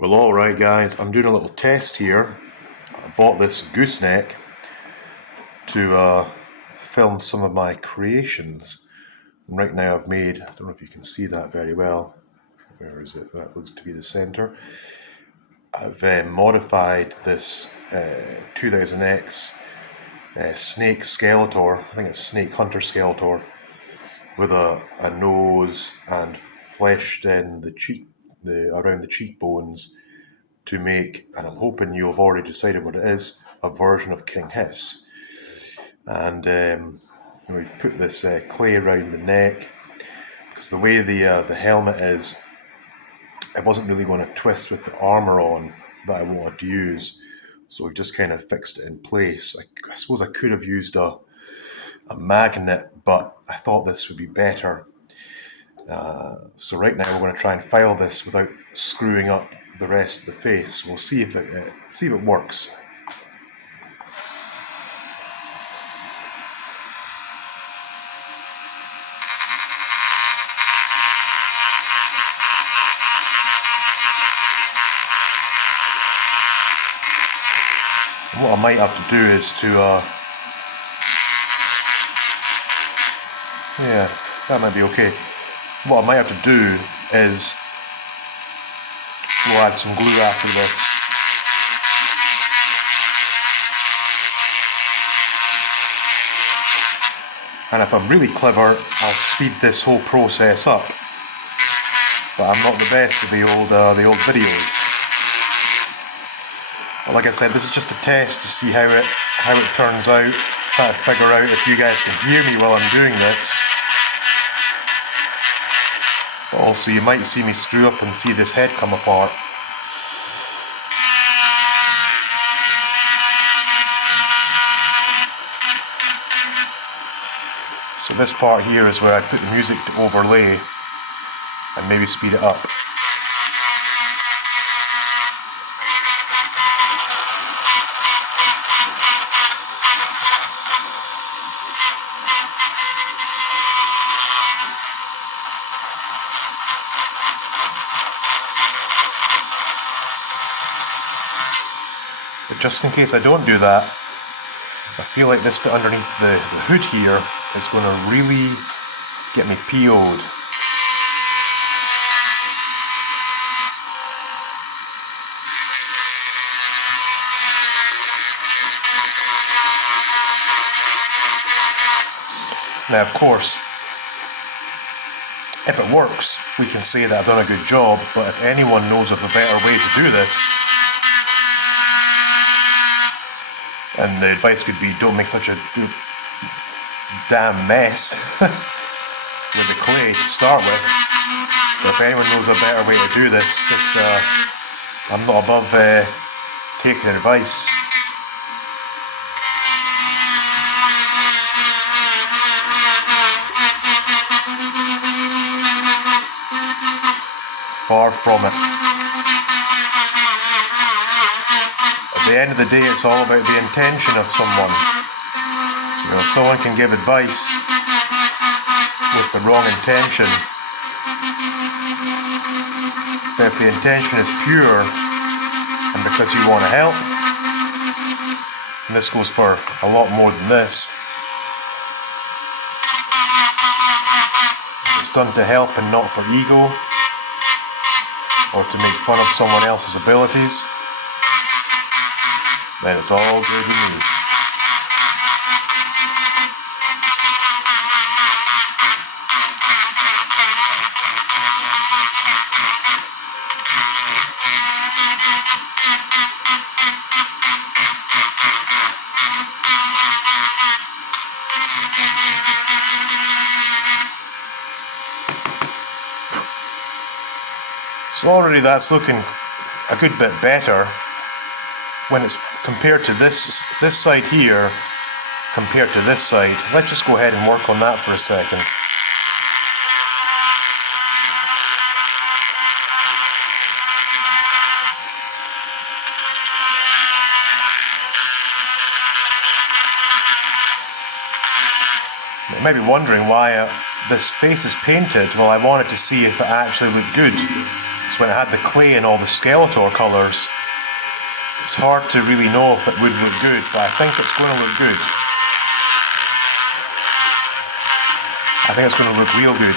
Well, alright guys, I'm doing a little test here. I bought this gooseneck to film some of my creations. And right now I've made, I don't know if you can see that very well. Where is it? That looks to be the center. I've modified this 2000X snake Skeletor, I think it's Snake Hunter Skeletor, with a nose and fleshed in around the cheekbones to make, and I'm hoping you've already decided what it is, a version of King Hiss. And we've put this clay around the neck, because the way the helmet is, it wasn't really going to twist with the armour on that I wanted to use, so we've just kind of fixed it in place. I suppose I could have used a magnet, but I thought this would be better. So right now we're going to try and file this without screwing up the rest of the face. We'll see if it works. And what I might have to do is yeah, that might be okay. What I might have to do is we'll add some glue after this. And if I'm really clever, I'll speed this whole process up. But I'm not the best with the old videos. But like I said, this is just a test to see how it turns out. Try to figure out if you guys can hear me while I'm doing this. But also, you might see me screw up and see this head come apart. So this part here is where I put the music to overlay and maybe speed it up. But just in case I don't do that, I feel like this bit underneath the hood here is going to really get me PO'd. Now, of course, if it works, we can say that I've done a good job, but if anyone knows of a better way to do this, and the advice could be don't make such a damn mess with the clay to start with, but if anyone knows a better way to do this, I'm not above taking advice. Far from it. At the end of the day, it's all about the intention of someone. You know, someone can give advice with the wrong intention. But if the intention is pure, and because you want to help, and this goes for a lot more than this, if it's done to help and not for ego, or to make fun of someone else's abilities, then it's all good with me. So already that's looking a good bit better when it's compared to this side here compared to this side. Let's just go ahead and work on that for a second. You might be wondering why this face is painted. Well, I wanted to see if it actually looked good. So when it had the clay and all the Skeletor colours, it's hard to really know if it would look good, but I think it's going to look good. I think it's going to look real good.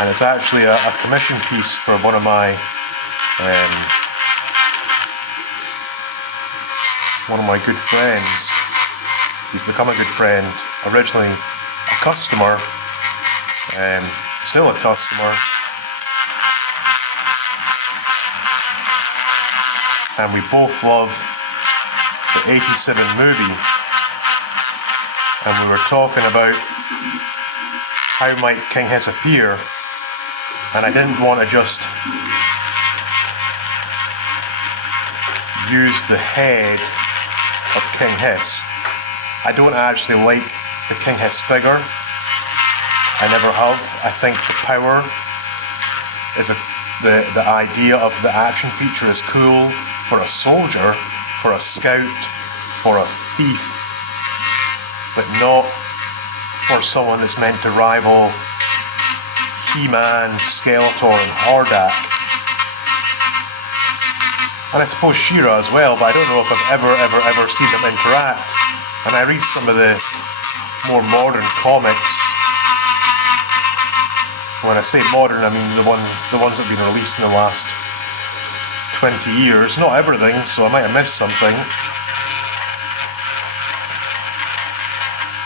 And it's actually a commission piece for one of my good friends. He's become a good friend. Originally a customer, still a customer. And we both love the 87 movie. And we were talking about how might King Hiss appear, and I didn't want to just use the head of King Hiss. I don't actually like the King Hiss figure. I never have. I think the power is the idea of the action feature is cool for a soldier, for a scout, for a thief, but not for someone that's meant to rival He-Man, Skeletor and Hordak. And I suppose She-Ra as well, but I don't know if I've ever seen them interact. And I read some of the more modern comics. When I say modern, I mean the ones that have been released in the last 20 years. Not everything, so I might have missed something.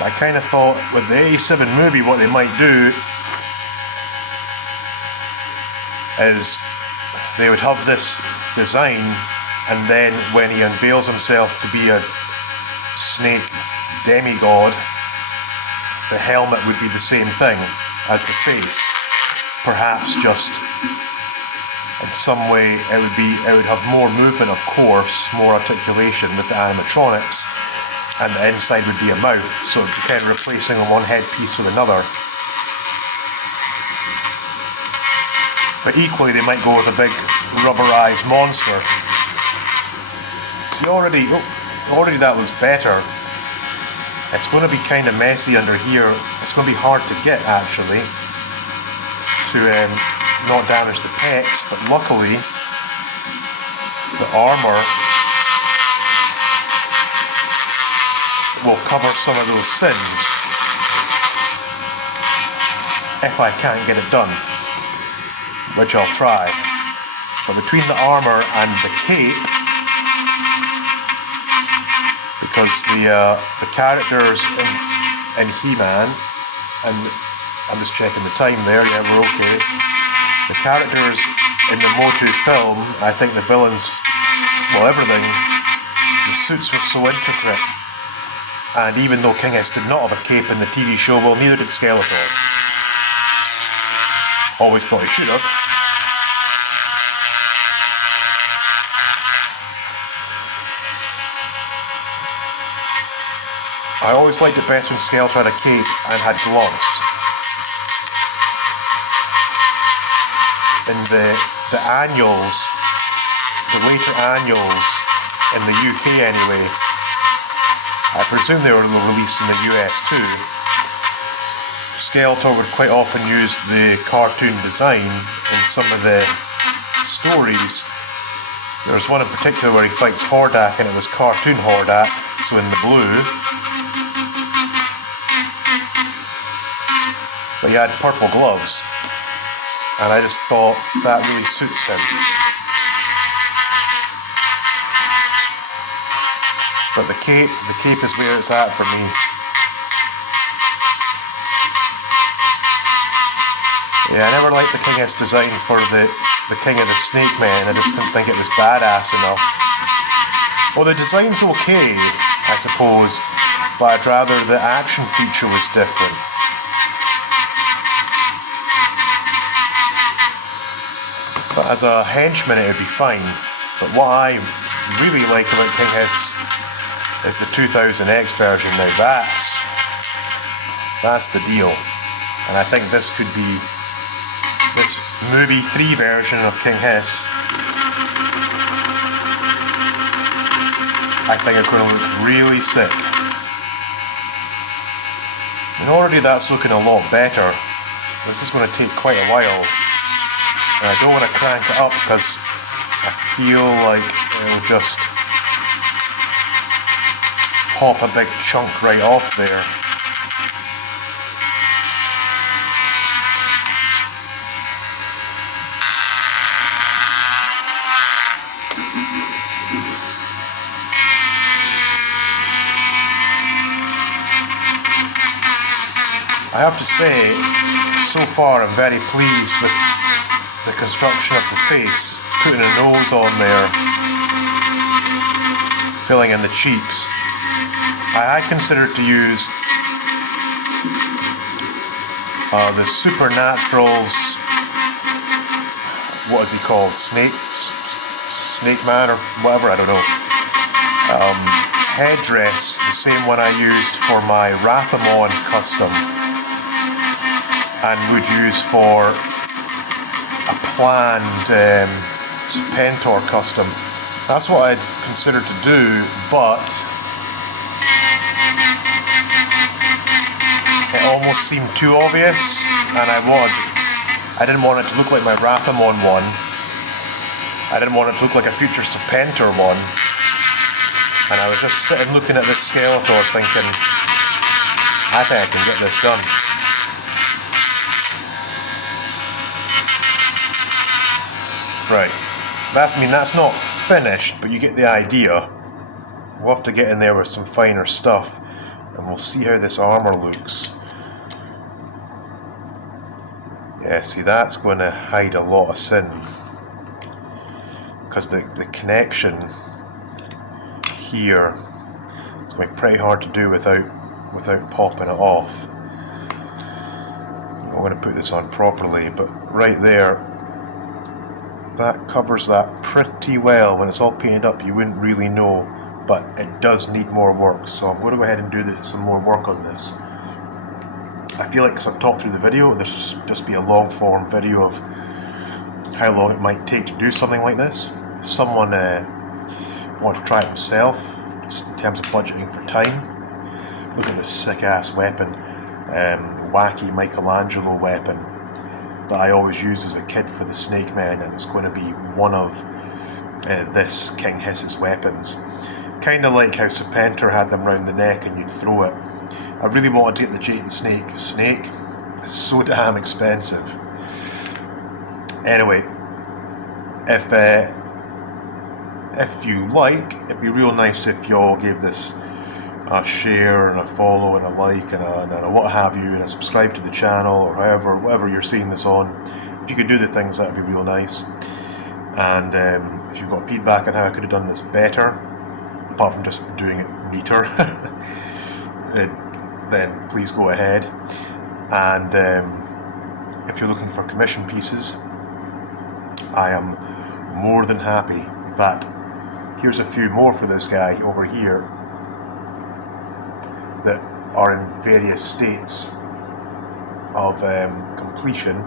I kind of thought with the 87 movie what they might do is they would have this design, and then when he unveils himself to be a snake demigod, the helmet would be the same thing as the face. Perhaps just in some way it would have more movement, of course, more articulation with the animatronics. And the inside would be a mouth, so it'd be kind of replacing one headpiece with another. But equally, they might go with a big rubberized monster. See, already that looks better. It's going to be kind of messy under here. It's going to be hard to get, actually, to not damage the pecs. But luckily, the armour will cover some of those sins if I can't get it done, which I'll try. But between the armour and the cape, because the characters in He-Man, and I'm just checking the time there, yeah, we're okay. The characters in the Motu film, I think the villains, well, everything, the suits were so intricate. And even though King Hiss did not have a cape in the TV show, well, neither did Skeletor. Always thought he should have. I always liked it best when Skeletor had a cape and had gloves. In the annuals, the later annuals, in the UK anyway, I presume they were released in the US too. Skeletor would quite often use the cartoon design in some of the stories. There was one in particular where he fights Hordak and it was cartoon Hordak, so in the blue. But he had purple gloves, and I just thought that really suits him. But the cape is where it's at for me. Yeah, I never liked the King Hiss design for the King of the Snake Man. I just didn't think it was badass enough. Well, the design's okay, I suppose, but I'd rather the action feature was different. But as a henchman, it would be fine. But what I really like about King Hiss is the 2000X version. Now that's the deal, and I think this could be this movie 3 version of King Hiss. I think it's going to look really sick. And already that's looking a lot better. This is going to take quite a while And I don't want to crank it up because I feel like it'll just pop a big chunk right off there. I have to say, so far I'm very pleased with the construction of the face, putting a nose on there, filling in the cheeks. I considered to use the Supernatural's, what is he called, Snake Man or whatever, I don't know, headdress, the same one I used for my Rathamon custom and would use for a planned Serpentor custom. That's what I'd considered to do, but it almost seemed too obvious, and I didn't want it to look like my Rathamon one. I didn't want it to look like a future Serpentor one. And I was just sitting looking at this Skeletor thinking, I think I can get this done. Right, that's not finished, but you get the idea. We'll have to get in there with some finer stuff, and we'll see how this armor looks. Yeah, see, that's going to hide a lot of sin, because the connection here is going to be pretty hard to do without popping it off. I'm going to put this on properly, but right there, that covers that pretty well. When it's all painted up, you wouldn't really know, but it does need more work, so I'm going to go ahead and do some more work on this. I feel like, because I've talked through the video, this should just be a long form video of how long it might take to do something like this. If someone want to try it himself, just in terms of budgeting for time, look at this sick ass weapon, the wacky Michelangelo weapon that I always used as a kid for the Snake Man, and it's going to be one of this King Hiss's weapons. Kind of like how Serpentor had them round the neck and you'd throw it. I really wanted to get the Jayton Snake. Snake is so damn expensive. Anyway, if you like, it'd be real nice if y'all gave this a share and a follow and a like and a what have you, and a subscribe to the channel, or whatever you're seeing this on. If you could do the things, that'd be real nice. And if you've got feedback on how I could have done this better, apart from just doing it neater, then please go ahead. And if you're looking for commission pieces, I am more than happy. In fact, here's a few more for this guy over here that are in various states of completion.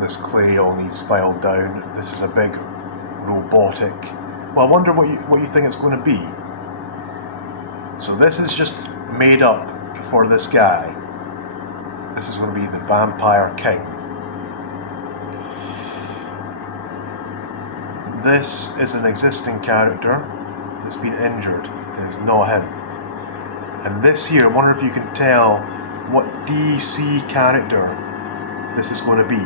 This clay all needs filed down. This is a big robotic. Well, I wonder what you think it's going to be. So this is just made up for this guy. This is going to be the Vampire King. This is an existing character that's been injured. It is not him. And this here, I wonder if you can tell what DC character this is going to be.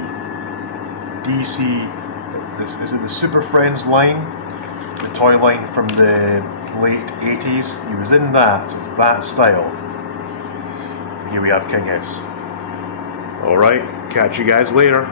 DC, is it the Super Friends line? The toy line from the late 80s? He was in that, so it's that style. And here we have King Hiss. Alright, catch you guys later.